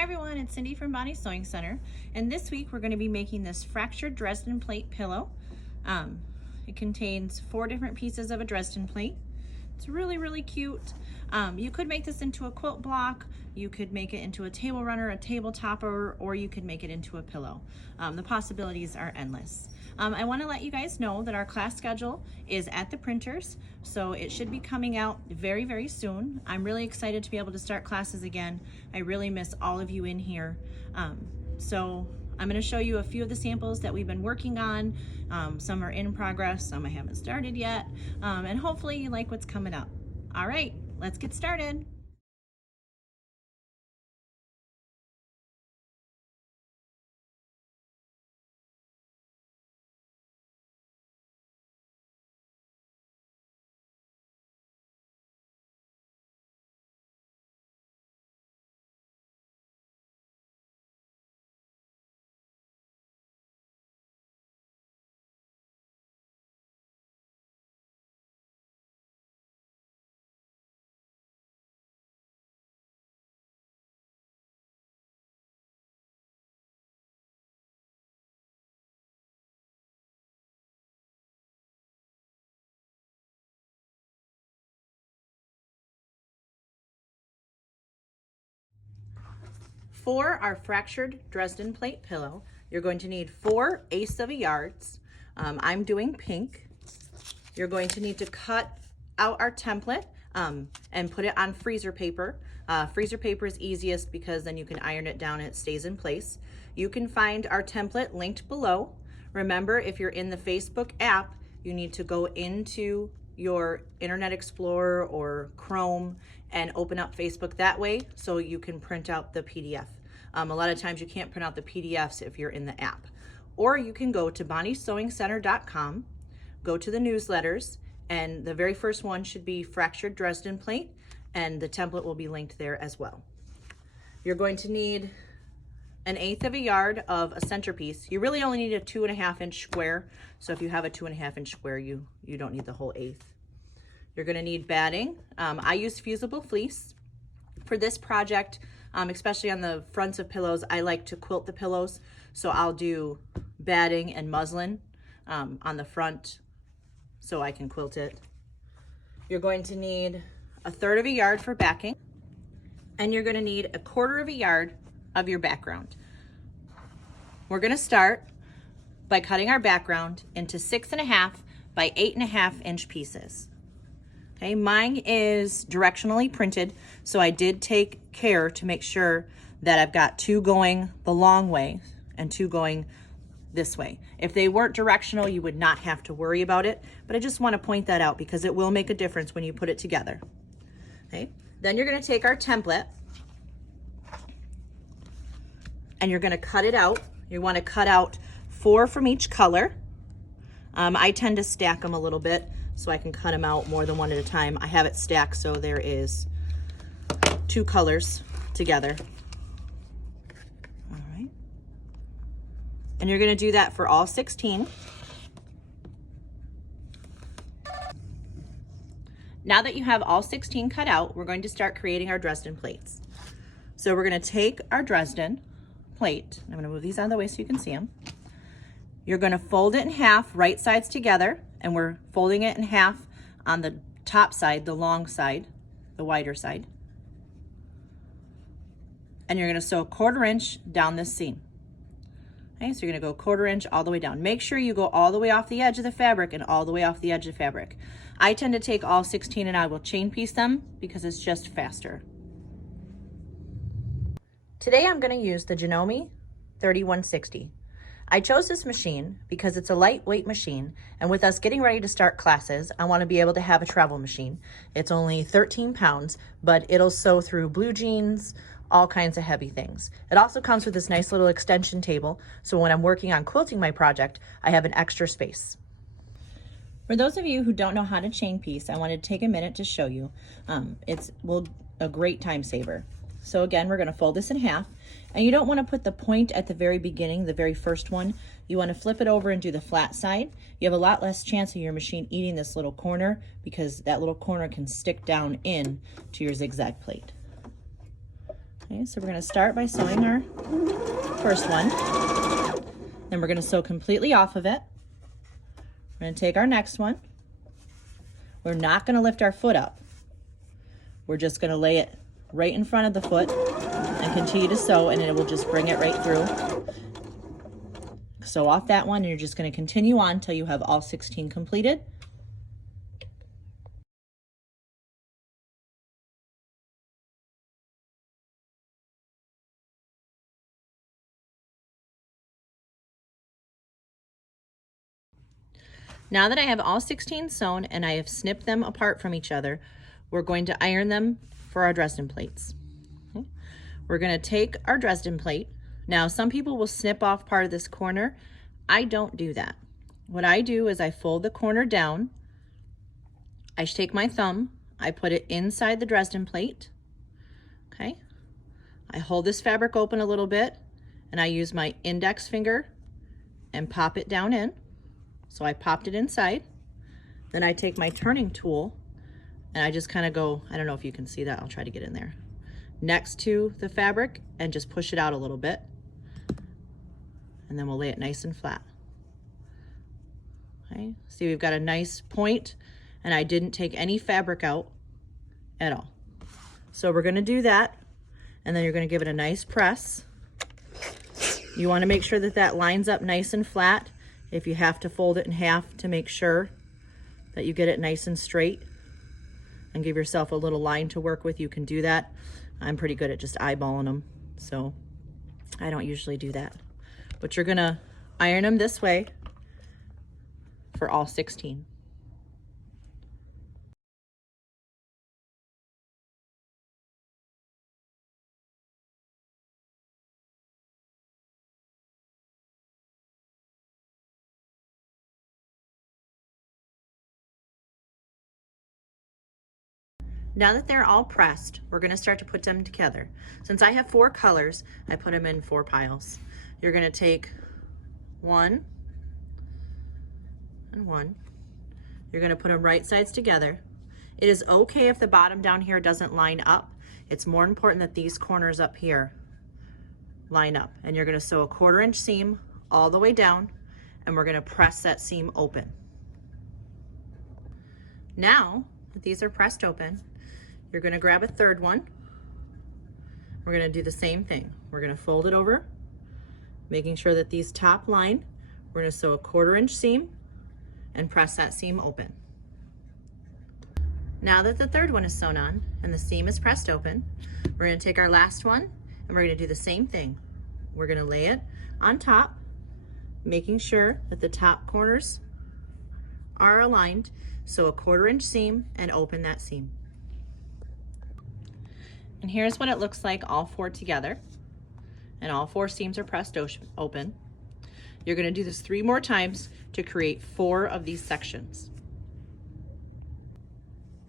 Hi everyone, it's Cindy from Bonnie's Sewing Center, and this week we're going to be making this fractured Dresden plate pillow. It contains 4 different pieces of a Dresden plate. It's really cute. You could make this into a quilt block, you could make it into a table runner, a table topper, or you could make it into a pillow. The possibilities are endless. I want to let you guys know that our class schedule is at the printers, so it should be coming out very soon. I'm really excited to be able to start classes again. I really miss all of you in here. So I'm going to show you a few of the samples that we've been working on. Some are in progress, some I haven't started yet, and hopefully you like what's coming up. All right, let's get started. For our fractured Dresden plate pillow, you're going to need 4 1/8 of a yards. I'm doing pink. You're going to need to cut out our template and put it on freezer paper. Freezer paper is easiest because then you can iron it down and it stays in place. You can find our template linked below. Remember, if you're in the Facebook app, you need to go into your Internet Explorer or Chrome and open up Facebook that way so you can print out the PDF. A lot of times you can't print out the PDFs if you're in the app. Or you can go to bonniesewingcenter.com, go to the newsletters, and the very first one should be fractured Dresden plate, and the template will be linked there as well. You're going to need 1/8 of a yard of a centerpiece. You really only need a 2.5 inch square. So if you have a 2.5 inch square, you don't need the whole 1/8. You're gonna need batting. I use Fusible fleece. For this project, especially on the fronts of pillows, I like to quilt the pillows. So I'll do batting and muslin on the front so I can quilt it. You're going to need 1/3 of a yard for backing, and you're gonna need 1/4 of a yard of your background. We're gonna start by cutting our background into 6.5 by 8.5 inch pieces. Okay, mine is directionally printed, so I did take care to make sure that I've got 2 going the long way and 2 going this way. If they weren't directional, you would not have to worry about it, but I just want to point that out because it will make a difference when you put it together. Okay, then you're going to take our template and you're going to cut it out. You want to cut out 4 from each color. I tend to stack them a little bit so I can cut them out more than one at a time. I have it stacked so there is 2 colors together. All right. And you're going to do that for all 16. Now that you have all 16 cut out, we're going to start creating our Dresden plates. So we're going to take our Dresden plate. I'm going to move these out of the way so you can see them. You're going to fold it in half, right sides together, and we're folding it in half on the top side, the long side, the wider side. And you're going to sew 1/4 inch down this seam. Okay, so you're going to go 1/4 inch all the way down. Make sure you go all the way off the edge of the fabric and all the way off the edge of the fabric. I tend to take all 16 and I will chain piece them because it's just faster. Today I'm going to use the Janome 3160. I chose this machine because it's a lightweight machine, and with us getting ready to start classes, I want to be able to have a travel machine. It's only 13 pounds, but it'll sew through blue jeans, all kinds of heavy things. It also comes with this nice little extension table, so when I'm working on quilting my project, I have an extra space. For those of you who don't know how to chain piece, I wanted to take a minute to show you. It's a great time saver. So again, we're going to fold this in half, and you don't want to put the point at the very beginning, the very first one. You want to flip it over and do the flat side. You have a lot less chance of your machine eating this little corner because that little corner can stick down in to your zigzag plate. Okay, so we're gonna start by sewing our first one. Then we're gonna sew completely off of it. We're gonna take our next one. We're not gonna lift our foot up. We're just gonna lay it right in front of the foot and continue to sew, and it will just bring it right through. Sew off that one, and you're just gonna continue on until you have all 16 completed. Now that I have all 16 sewn and I have snipped them apart from each other, we're going to iron them for our Dresden plates. Okay. We're gonna take our Dresden plate. Now, some people will snip off part of this corner. I don't do that. What I do is I fold the corner down. I take my thumb, I put it inside the Dresden plate. Okay. I hold this fabric open a little bit and I use my index finger and pop it down in. So I popped it inside. Then I take my turning tool and I just kind of go, I don't know if you can see that, I'll try to get in there, next to the fabric and just push it out a little bit. And then we'll lay it nice and flat. Okay, see, we've got a nice point and I didn't take any fabric out at all. So we're gonna do that, and then you're gonna give it a nice press. You wanna make sure that that lines up nice and flat. If you have to fold it in half to make sure that you get it nice and straight and give yourself a little line to work with, you can do that. I'm pretty good at just eyeballing them, so I don't usually do that. But you're gonna iron them this way for all 16. Now that they're all pressed, we're gonna start to put them together. Since I have 4 colors, I put them in 4 piles. You're gonna take 1 and 1. You're gonna put them right sides together. It is okay if the bottom down here doesn't line up. It's more important that these corners up here line up. And you're gonna sew a 1/4 inch seam all the way down, and we're gonna press that seam open. Now that these are pressed open, you're gonna grab a 3rd one. We're gonna do the same thing. We're gonna fold it over, making sure that these top line. We're gonna sew a 1/4 inch seam and press that seam open. Now that the 3rd one is sewn on and the seam is pressed open, we're gonna take our last one and we're gonna do the same thing. We're gonna lay it on top, making sure that the top corners are aligned. So a 1/4 inch seam and open that seam. And here's what it looks like all 4 together. And all 4 seams are pressed open. You're gonna do this 3 more times to create 4 of these sections.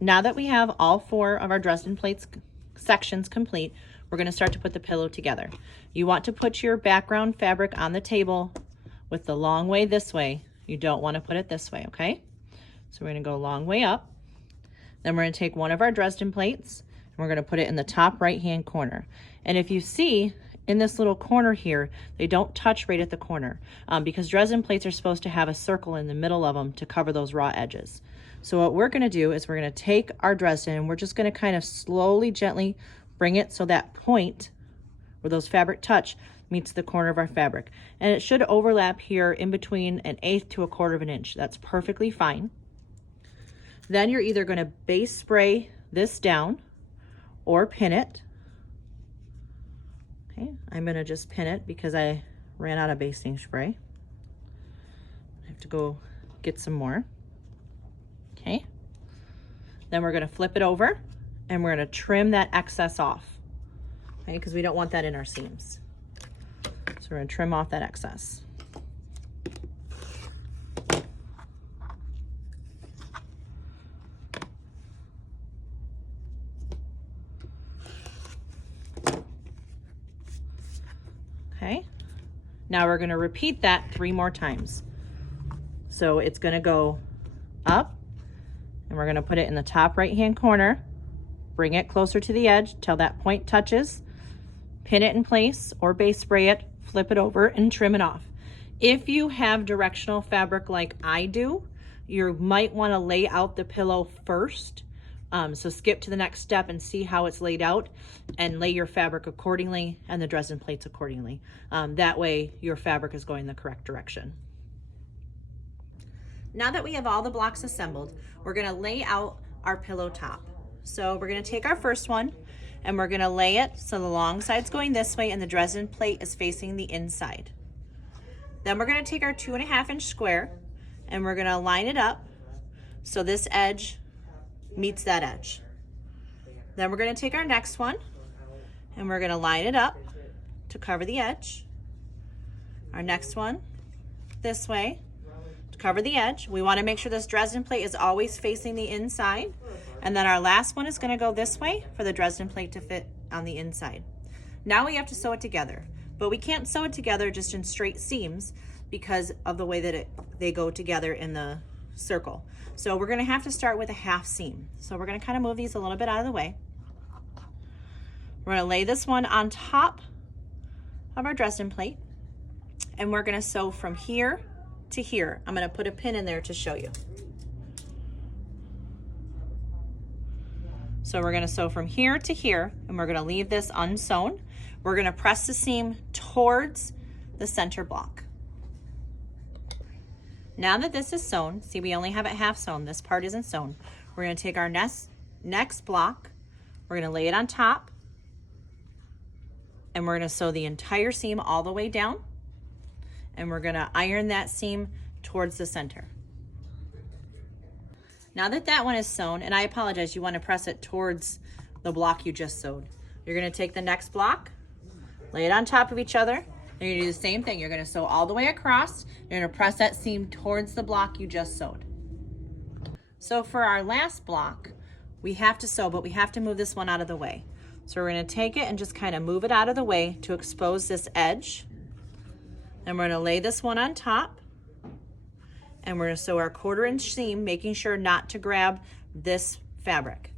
Now that we have all 4 of our Dresden plates sections complete, we're gonna start to put the pillow together. You want to put your background fabric on the table with the long way this way. You don't wanna put it this way, okay? So we're gonna go a long way up. Then we're gonna take one of our Dresden plates and we're gonna put it in the top right-hand corner. And if you see in this little corner here, they don't touch right at the corner because Dresden plates are supposed to have a circle in the middle of them to cover those raw edges. So what we're gonna do is we're gonna take our Dresden and we're just gonna kind of slowly, gently bring it so that point where those fabric touch meets the corner of our fabric. And it should overlap here in between 1/8 to 1/4 of an inch. That's perfectly fine. Then you're either gonna base spray this down or pin it. Okay, I'm gonna just pin it because I ran out of basting spray. I have to go get some more. Okay, then we're gonna flip it over and we're gonna trim that excess off, okay, because we don't want that in our seams. So we're gonna trim off that excess. Okay, now we're gonna repeat that 3 more times. So it's gonna go up and we're gonna put it in the top right-hand corner, bring it closer to the edge till that point touches, pin it in place or base spray it, flip it over and trim it off. If you have directional fabric like I do, you might want to lay out the pillow first. So skip to the next step and see how it's laid out and lay your fabric accordingly and the Dresden plates accordingly. That way your fabric is going the correct direction. Now that we have all the blocks assembled, we're going to lay out our pillow top. So we're going to take our first one and we're going to lay it so the long side's going this way and the Dresden plate is facing the inside. Then we're going to take our 2.5 inch square and we're going to line it up so this edge meets that edge. Then we're going to take our next one and we're going to line it up to cover the edge. Our next one this way to cover the edge. We want to make sure this Dresden plate is always facing the inside. And then our last one is going to go this way for the Dresden plate to fit on the inside. Now we have to sew it together, but we can't sew it together just in straight seams because of the way that they go together in the circle. So we're going to have to start with a half seam. So we're going to kind of move these a little bit out of the way. We're going to lay this one on top of our Dresden plate and we're going to sew from here to here. I'm going to put a pin in there to show you. So we're going to sew from here to here and we're going to leave this unsewn. We're going to press the seam towards the center block. Now that this is sewn, see we only have it half sewn, this part isn't sewn. We're going to take our next block, we're going to lay it on top, and we're going to sew the entire seam all the way down, and we're going to iron that seam towards the center. Now that that one is sewn, and I apologize, you want to press it towards the block you just sewed. You're going to take the next block, lay it on top of each other, and you're going to do the same thing. You're going to sew all the way across. You're going to press that seam towards the block you just sewed. So for our last block, we have to sew, but we have to move this one out of the way. So we're going to take it and just kind of move it out of the way to expose this edge. And we're going to lay this one on top. And we're going to sew our 1/4 inch seam, making sure not to grab this fabric.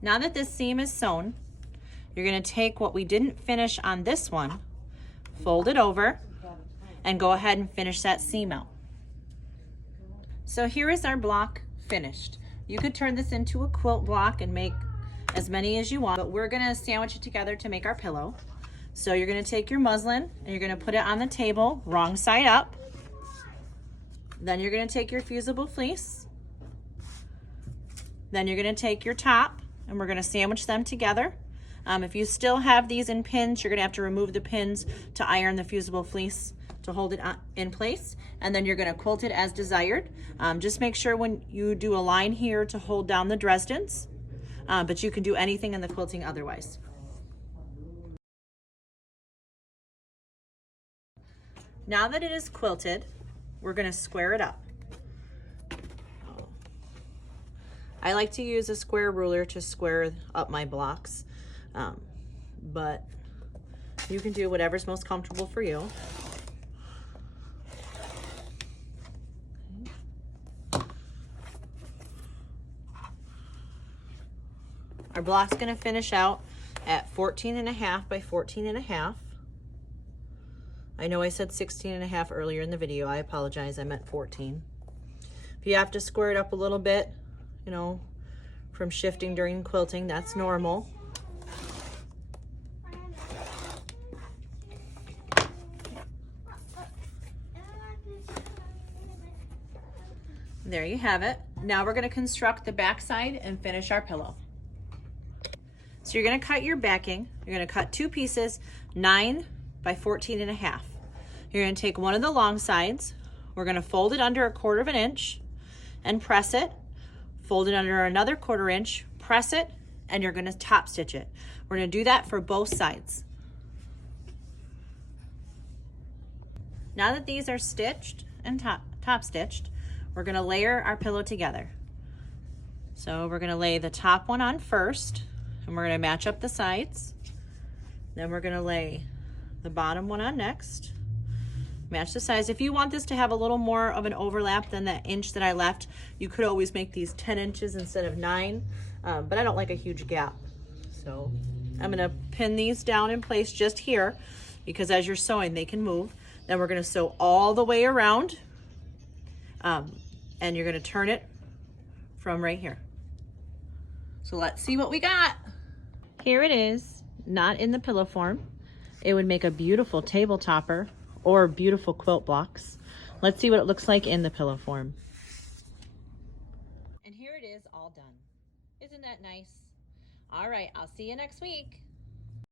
Now that this seam is sewn, you're going to take what we didn't finish on this one, fold it over, and go ahead and finish that seam out. So here is our block finished. You could turn this into a quilt block and make as many as you want, but we're going to sandwich it together to make our pillow. So you're going to take your muslin and you're going to put it on the table, wrong side up. Then you're going to take your fusible fleece. Then you're going to take your top and we're going to sandwich them together. If you still have these in pins, you're going to have to remove the pins to iron the fusible fleece to hold it in place. And then you're going to quilt it as desired. Just make sure when you do a line here to hold down the Dresdens, but you can do anything in the quilting otherwise. Now that it is quilted, we're going to square it up. I like to use a square ruler to square up my blocks, but you can do whatever's most comfortable for you. Our block's going to finish out at 14.5 by 14.5. I know I said 16.5 earlier in the video. I apologize, I meant 14. If you have to square it up a little bit, you know, from shifting during quilting, that's normal. There you have it. Now we're going to construct the back side and finish our pillow. So you're going to cut your backing. You're going to cut 2 pieces, 9 by 14.5. You're going to take one of the long sides. We're going to fold it under 1/4 inch and press it. Fold it under another 1/4 inch, press it, and you're going to top stitch it. We're going to do that for both sides. Now that these are stitched and top stitched, we're going to layer our pillow together. So we're going to lay the top one on first, and we're going to match up the sides. Then we're going to lay the bottom one on next. Match the size. If you want this to have a little more of an overlap than that inch that I left, you could always make these 10 inches instead of 9, but I don't like a huge gap. So I'm gonna pin these down in place just here because as you're sewing, they can move. Then we're gonna sew all the way around and you're gonna turn it from right here. So let's see what we got. Here it is, not in the pillow form. It would make a beautiful table topper or beautiful quilt blocks. Let's see what it looks like in the pillow form. And here it is all done. Isn't that nice? All right, I'll see you next week.